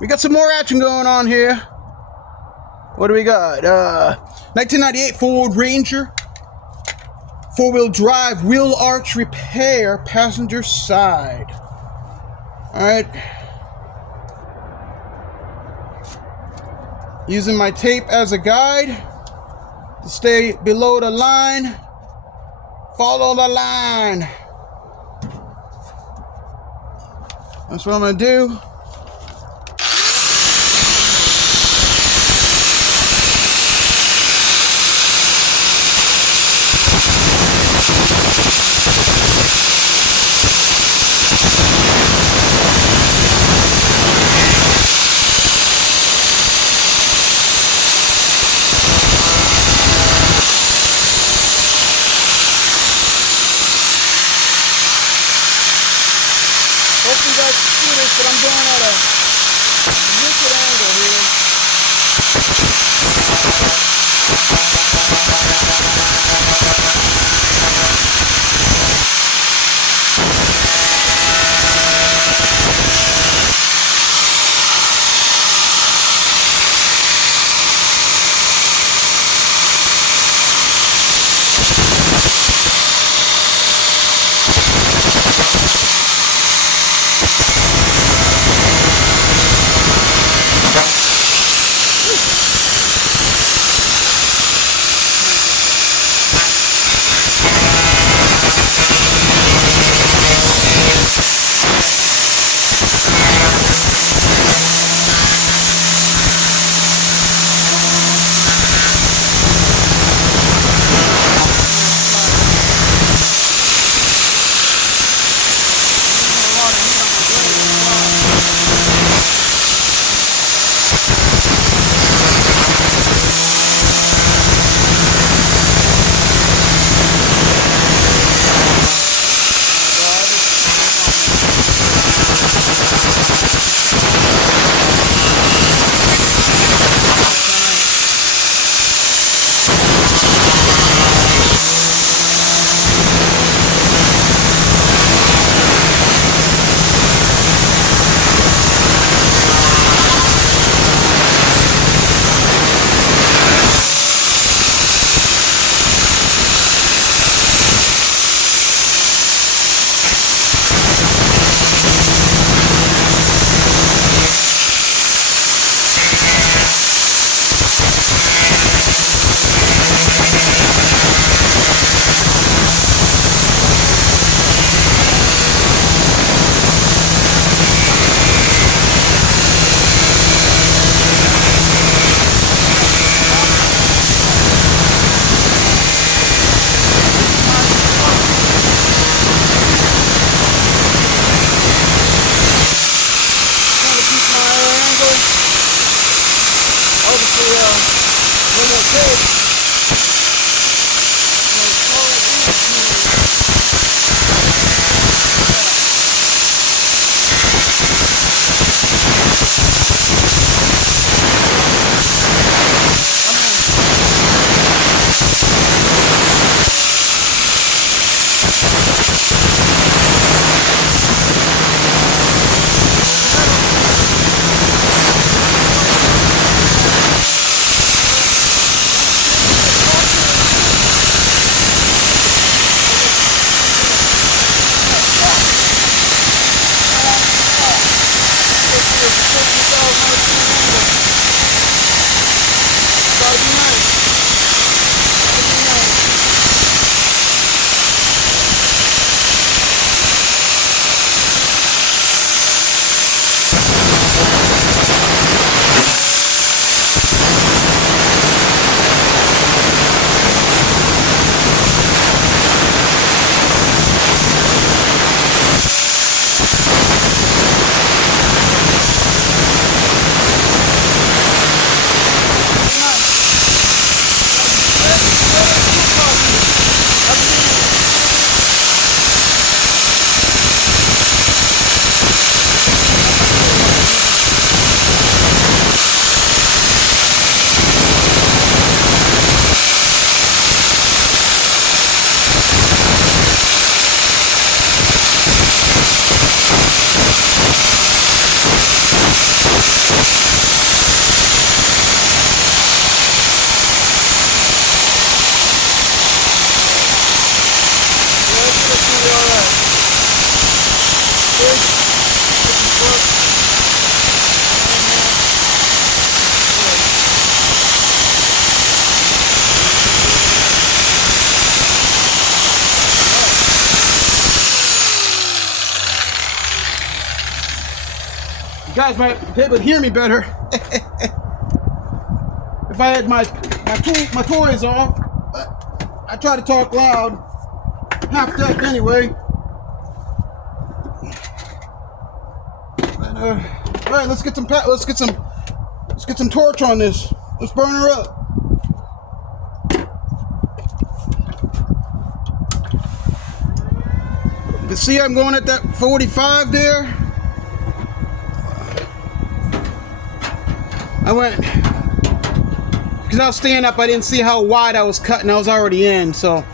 We got some more action going on here. What do we got? 1998 Ford Ranger. Four-wheel drive, wheel arch repair, passenger side. Alright. Using my tape as a guide to stay below the line. Follow the line. That's what I'm going to do. Hopefully you guys can see this, but I'm going at a wicked angle here. You guys might be able to hear me better if I had my toys off. But I try to talk loud, half deaf anyway. And, all right, let's get some torch on this. Let's burn her up. You see, I'm going at that 45 there. I went because I was staying up. I didn't see how wide I was cutting. I was already in, so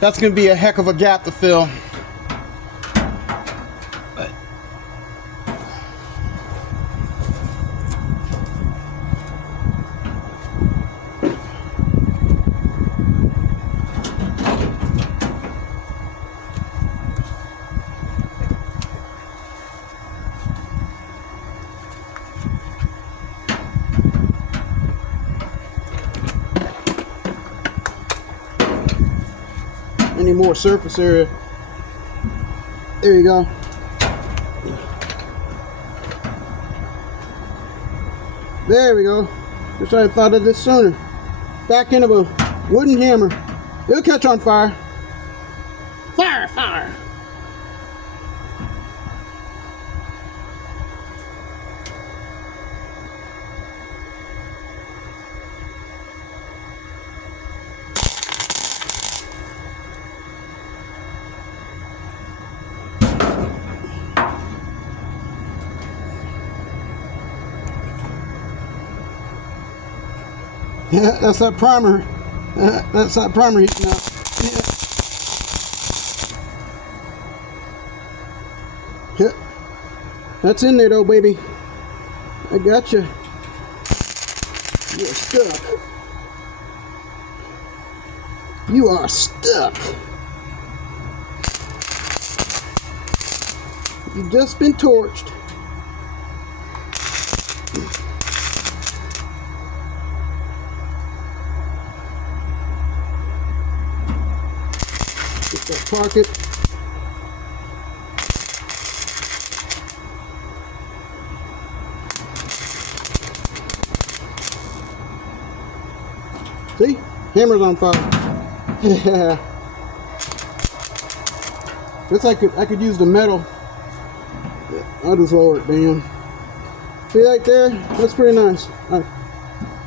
that's gonna be a heck of a gap to fill. Any more surface area. There you go. There we go. Wish I had thought of this sooner. Back end of a wooden hammer. It'll catch on fire. Fire, fire. Yeah, that's that primer. That's that primer heating up. Yeah. Yeah. That's in there though, baby. I got you. You're stuck. You are stuck. You've just been torched. Pocket. See? Hammer's on fire. Yeah. Guess I could use the metal. I'll just lower it down. See right there? That's pretty nice. I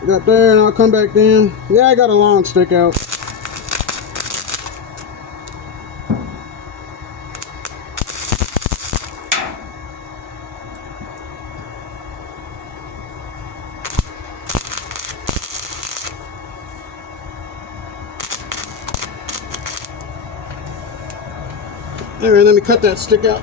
got there and I'll come back down. Yeah, I got a long stick out. Alright, let me cut that stick out.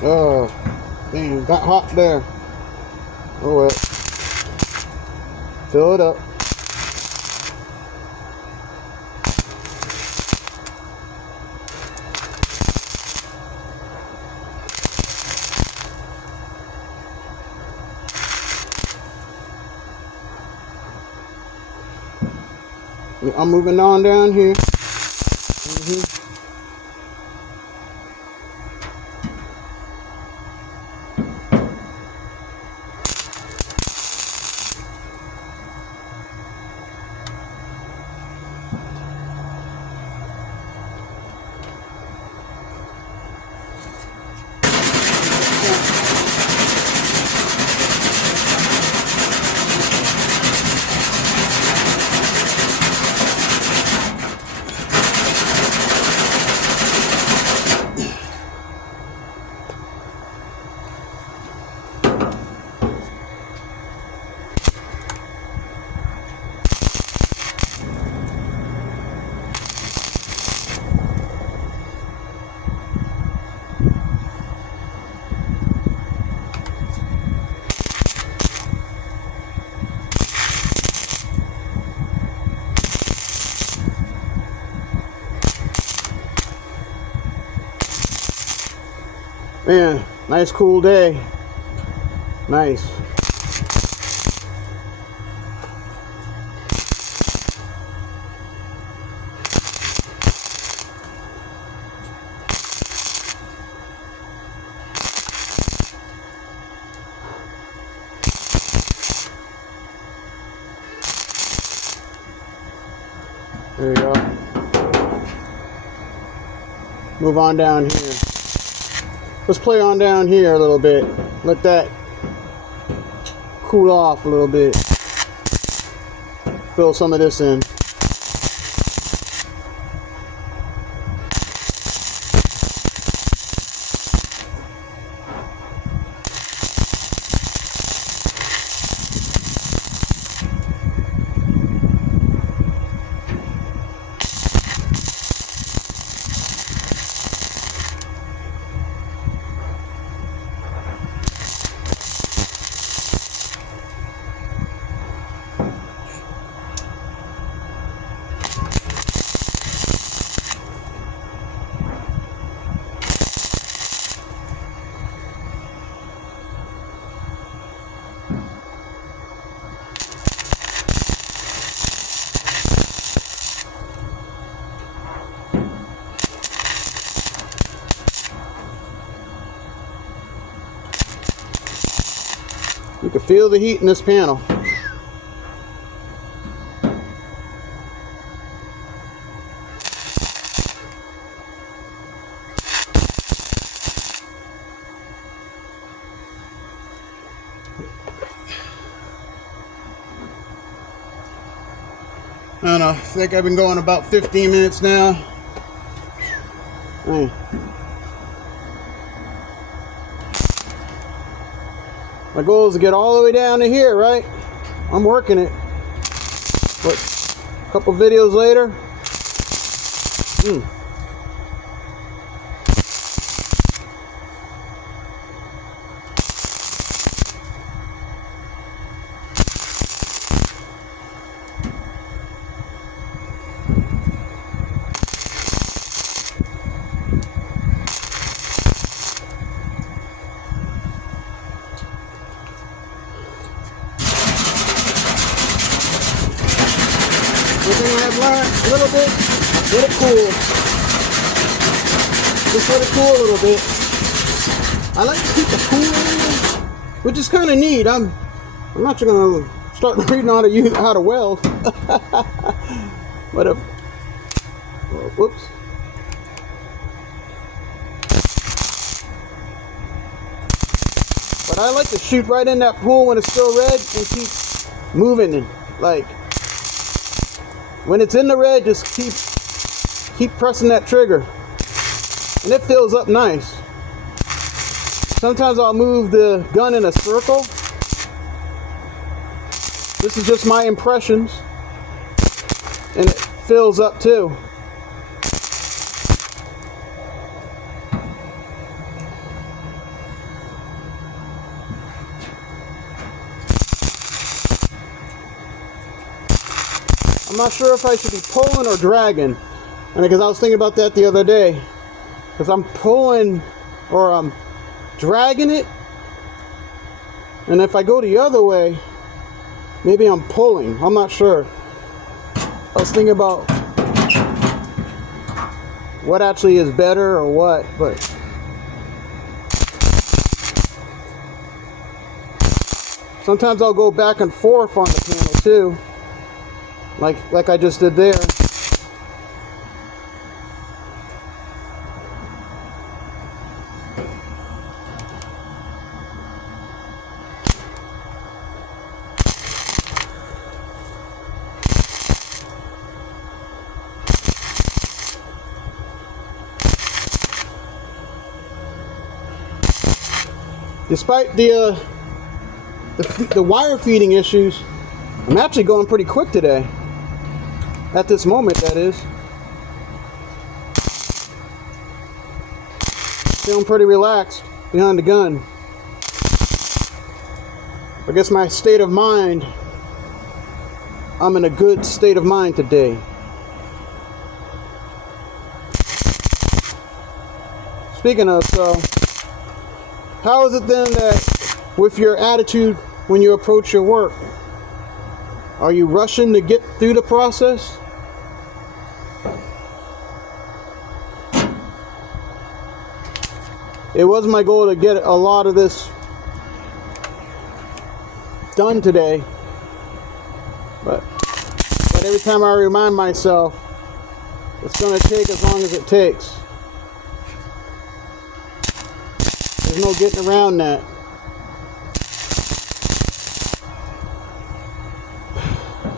Oh, damn, got hot there. Oh well. Fill it up. I'm moving on down here. Man, nice cool day. Nice. There you go. Move on down here. Let's play on down here a little bit. Let that cool off a little bit. Fill some of this in. You can feel the heat in this panel. I don't know, I think I've been going about 15 minutes now. Man. My goal is to get all the way down to here, right? I'm working it. But a couple videos later, one thing I've learned a little bit, let it cool. Just let it cool a little bit. I like to keep the cool area, which is kind of neat. I'm not just gonna start reading how to weld. But whoops. But I like to shoot right in that pool when it's still red and keep moving it. Like, when it's in the red, just keep pressing that trigger. And it fills up nice. Sometimes I'll move the gun in a circle. This is just my impressions. And it fills up too. I'm not sure if I should be pulling or dragging, and because I was thinking about that the other day, because I'm pulling or I'm dragging it, and if I go the other way, maybe I'm pulling. I'm not sure. I was thinking about what actually is better or what, but sometimes I'll go back and forth on the panel too. Like I just did there. Despite the wire feeding issues, I'm actually going pretty quick today. At this moment, that is. Feeling pretty relaxed behind the gun. I guess my state of mind, I'm in a good state of mind today. Speaking of, so How is it then that with your attitude when you approach your work? Are you rushing to get through the process? It was my goal to get a lot of this done today, but every time I remind myself, it's going to take as long as it takes. There's no getting around that.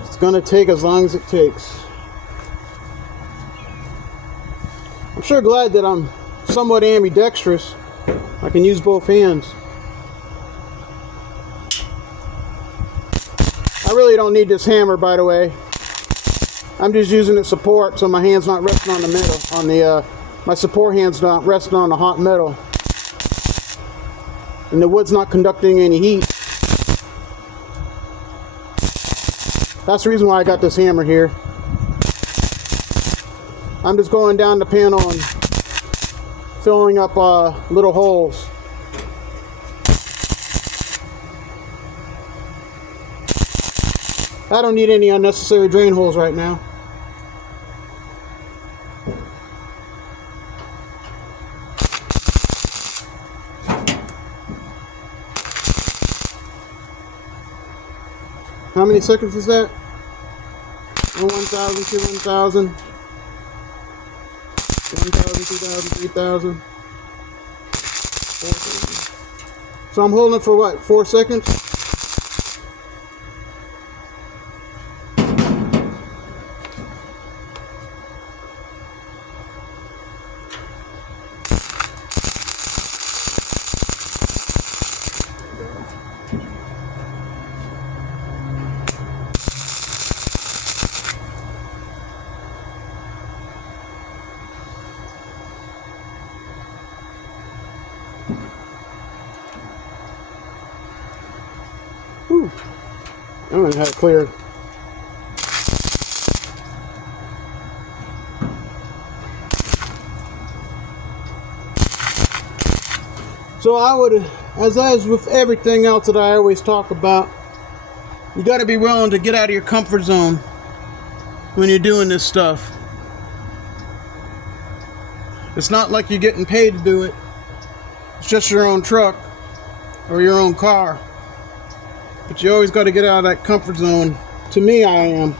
It's going to take as long as it takes. I'm sure glad that I'm somewhat ambidextrous. I can use both hands. I really don't need this hammer, by the way. I'm just using it support so my hand's not resting on the metal. My support hand's not resting on the hot metal. And the wood's not conducting any heat. That's the reason why I got this hammer here. I'm just going down the panel and filling up little holes. I don't need any unnecessary drain holes right now. How many seconds is that? 1,000, 2,000, 1,000, 2,000, 3,000, 4,000. So I'm holding it for what, 4 seconds? Whew. I don't even have it cleared. So I would, as with everything else that I always talk about, you got to be willing to get out of your comfort zone when you're doing this stuff. It's not like you're getting paid to do it. It's just your own truck or your own car. But you always got to get out of that comfort zone. To me, I am.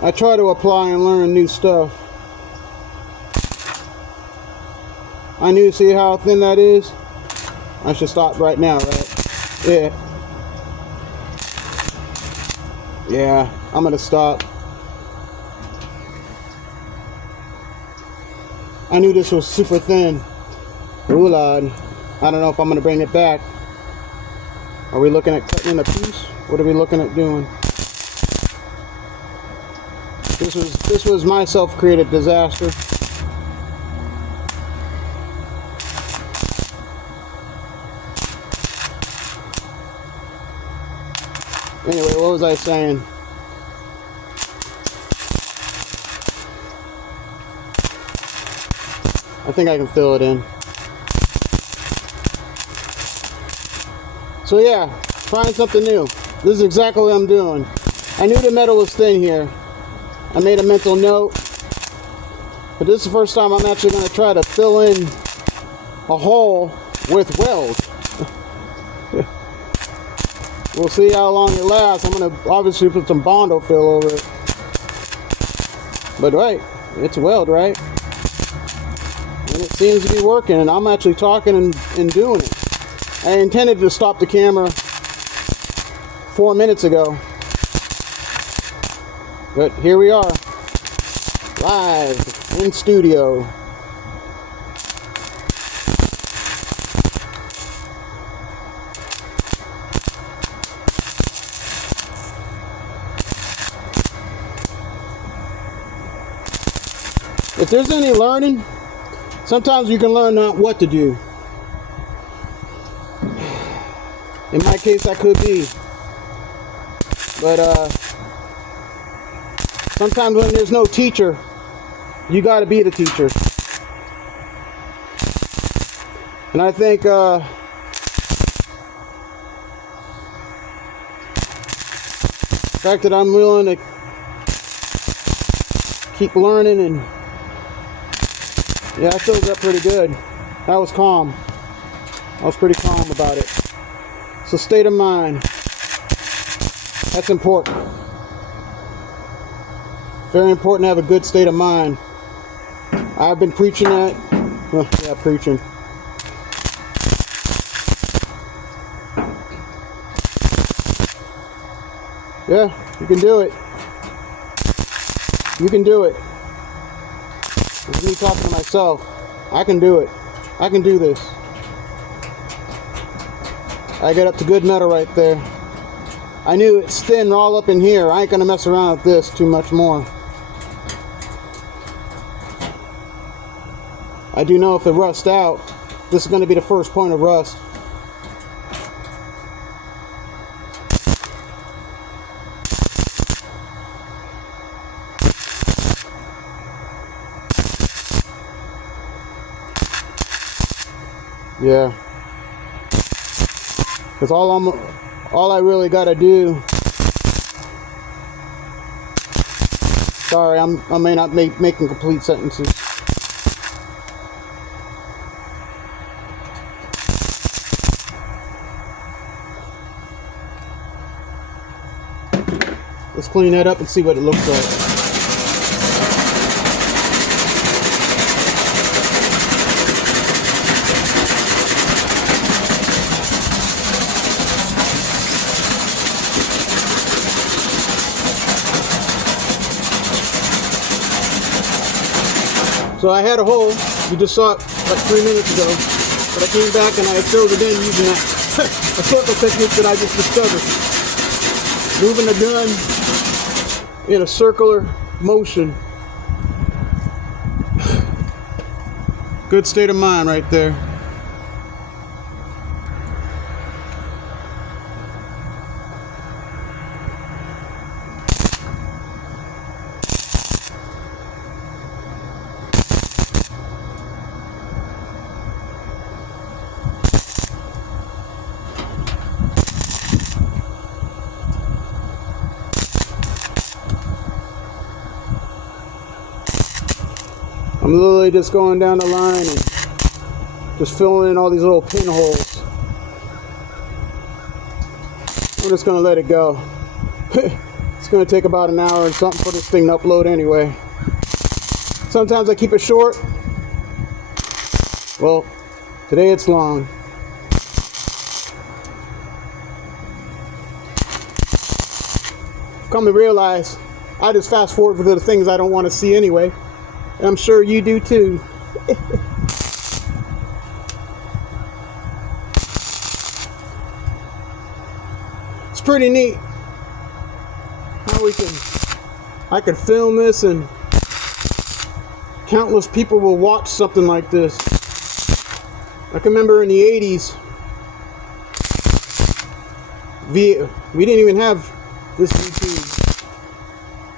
I try to apply and learn new stuff. I need to see how thin that is. I should stop right now, right? Yeah. Yeah, I'm gonna stop. I knew this was super thin. Ooh, Lord. I don't know if I'm gonna bring it back. Are we looking at cutting a piece? What are we looking at doing? This was my self-created disaster. Anyway, what was I saying? I think I can fill it in. So yeah, trying something new. This is exactly what I'm doing. I knew the metal was thin here. I made a mental note. But this is the first time I'm actually going to try to fill in a hole with weld. We'll see how long it lasts. I'm going to obviously put some Bondo fill over it. But right, it's weld, right? And it seems to be working, and I'm actually talking and doing it. I intended to stop the camera 4 minutes ago. But here we are, live in studio. If there's any learning, sometimes you can learn not what to do. In my case, that could be. But sometimes when there's no teacher, you got to be the teacher. And I think fact that I'm willing to keep learning, and yeah, I filled up pretty good. That was calm. I was pretty calm about it. So state of mind, that's important. Very important to have a good state of mind. I've been preaching that. Well, yeah, preaching. Yeah, you can do it. You can do it. It's me talking to myself. I can do it. I can do this. I got up to good metal right there. I knew it's thin all up in here. I ain't gonna mess around with this too much more. I do know if it rusts out, this is gonna be the first point of rust. Yeah, because all I really got to do. Sorry, I may not making complete sentences. Let's clean that up and see what it looks like. So I had a hole, you just saw it like 3 minutes ago, but I came back and I filled it in using that a circle technique that I just discovered. Moving the gun in a circular motion. Good state of mind right there. I'm literally just going down the line and just filling in all these little pinholes. I'm just going to let it go. It's going to take about an hour and something for this thing to upload anyway. Sometimes I keep it short. Well, today it's long. Come to realize, I just fast forward for the things I don't want to see anyway. And I'm sure you do too. It's pretty neat how I can film this and countless people will watch something like this. I can remember in the 80s, we didn't even have this YouTube.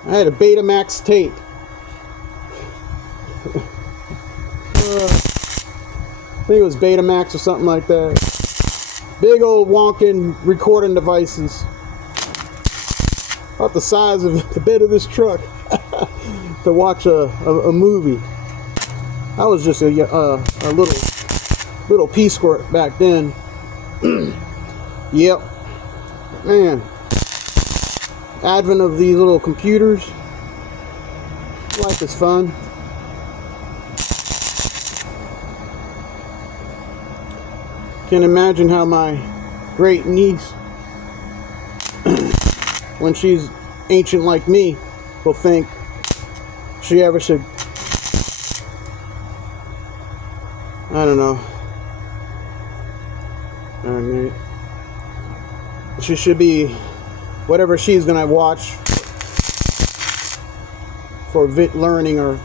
I had a Betamax tape. I think it was Betamax or something like that. Big old wonking recording devices. About the size of the bed of this truck to watch a movie. I was just a little pea squirt back then. Yep. Man. Advent of these little computers. Life is fun. Can't imagine how my great niece, when she's ancient like me, will think she ever should. I don't know. I mean, she should be whatever she's gonna watch for learning, or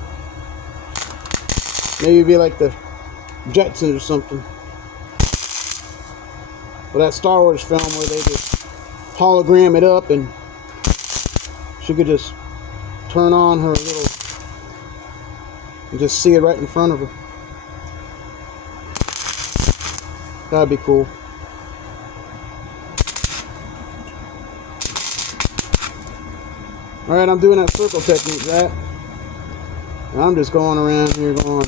maybe be like the Jetsons or something. Well, that Star Wars film where they just hologram it up and she could just turn on her little and just see it right in front of her. That'd be cool. Alright, I'm doing that circle technique, right? And I'm just going around here going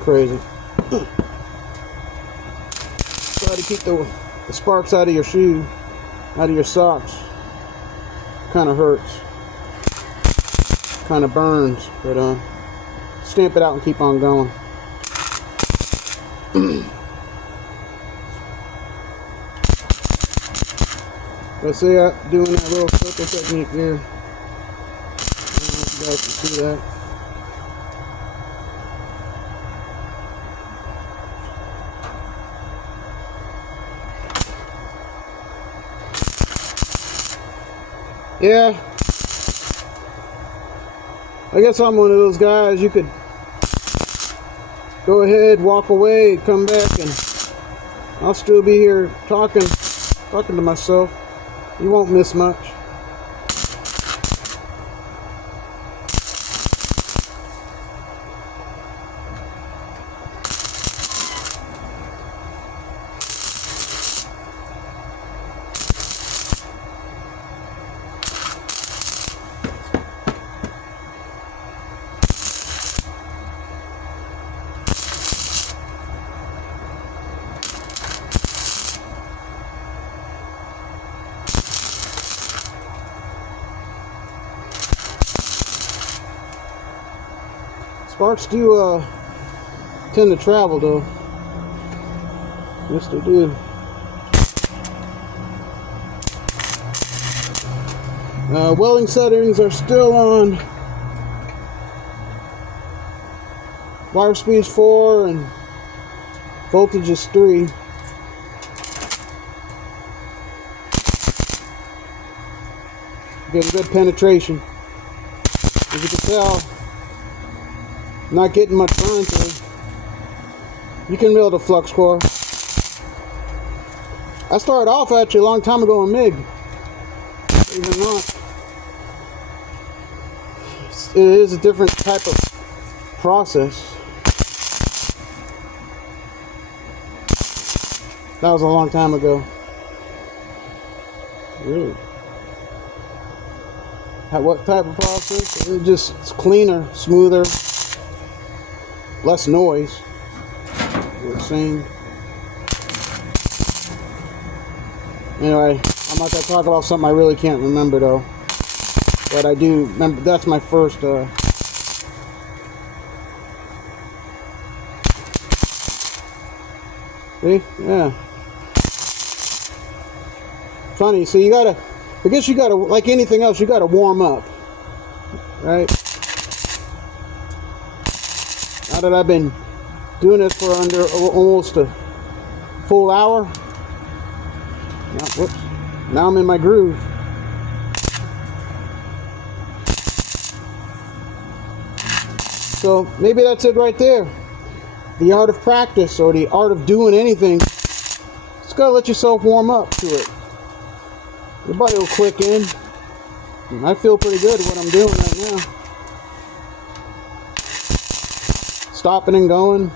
crazy. Try to keep the sparks out of your shoe, out of your socks. Kind of hurts. Kind of burns, but stamp it out and keep on going. Let's see, I'm doing that little circle technique here. I don't know if you guys can see that. Yeah, I guess I'm one of those guys. You could go ahead, walk away, come back, and I'll still be here talking to myself. You won't miss much. Sparks do tend to travel though. Yes, they do. Welding settings are still on wire speeds 4 and voltage is 3. Getting good penetration. As you can tell, not getting much burn through. You can mill the flux core. I started off actually a long time ago in MIG. Even not. It is a different type of process. That was a long time ago. Really? What type of process? It's cleaner, smoother, less noise. We're saying. Anyway, I'm not gonna talk about something I really can't remember though. But I do remember. That's my first. See? Yeah. Funny. So you gotta. I guess you gotta, like anything else, you gotta warm up, right? Now that I've been doing this for under almost a full hour, now I'm in my groove. So maybe that's it right there. The art of practice, or the art of doing anything. Just gotta let yourself warm up to it. Your body will click in. I feel pretty good at what I'm doing right now. Stopping and going.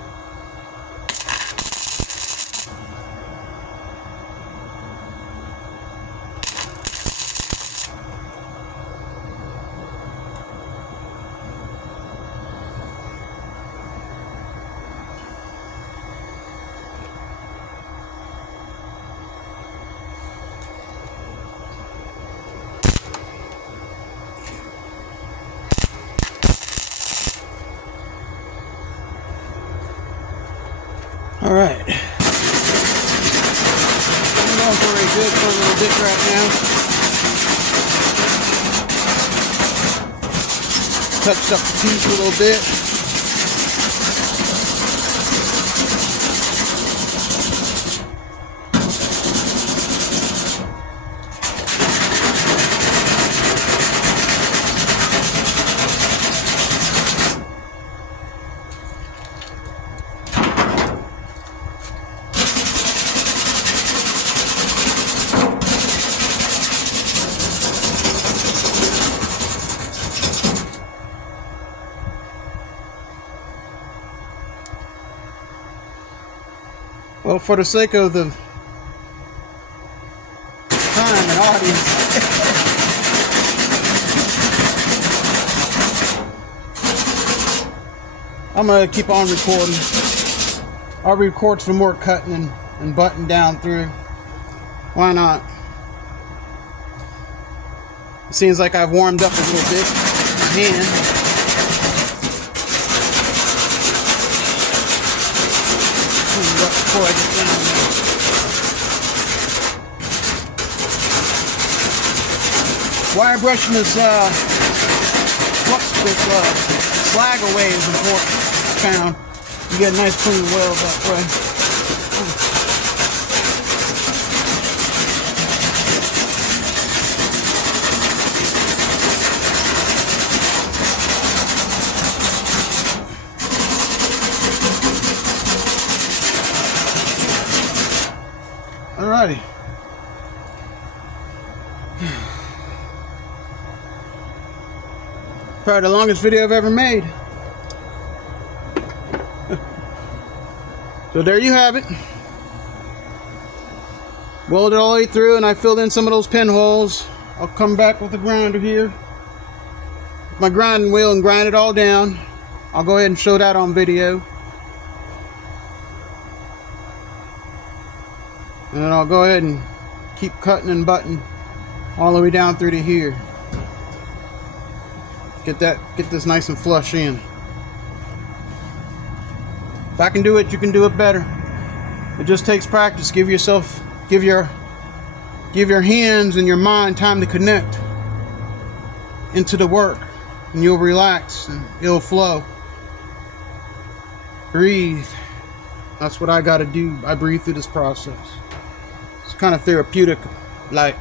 All right, I'm going for a little bit right now. Touched up the piece a little bit. Well, for the sake of the time and audience, I'm gonna keep on recording. I'll record some more cutting and button down through. Why not? It seems like I've warmed up a little bit. My hand. Before I get down there. Wire brushing this flux, this slag away is important. Found you get a nice clean weld that way. Alrighty. Probably the longest video I've ever made. So there you have it. Welded all the way through, and I filled in some of those pinholes. I'll come back with a grinder here, my grinding wheel, and grind it all down. I'll go ahead and show that on video. And then I'll go ahead and keep cutting and butting all the way down through to here. Get this nice and flush in. If I can do it, you can do it better. It just takes practice. Give your hands and your mind time to connect into the work, and you'll relax and it'll flow. Breathe. That's what I got to do. I breathe through this process. It's kind of therapeutic, like.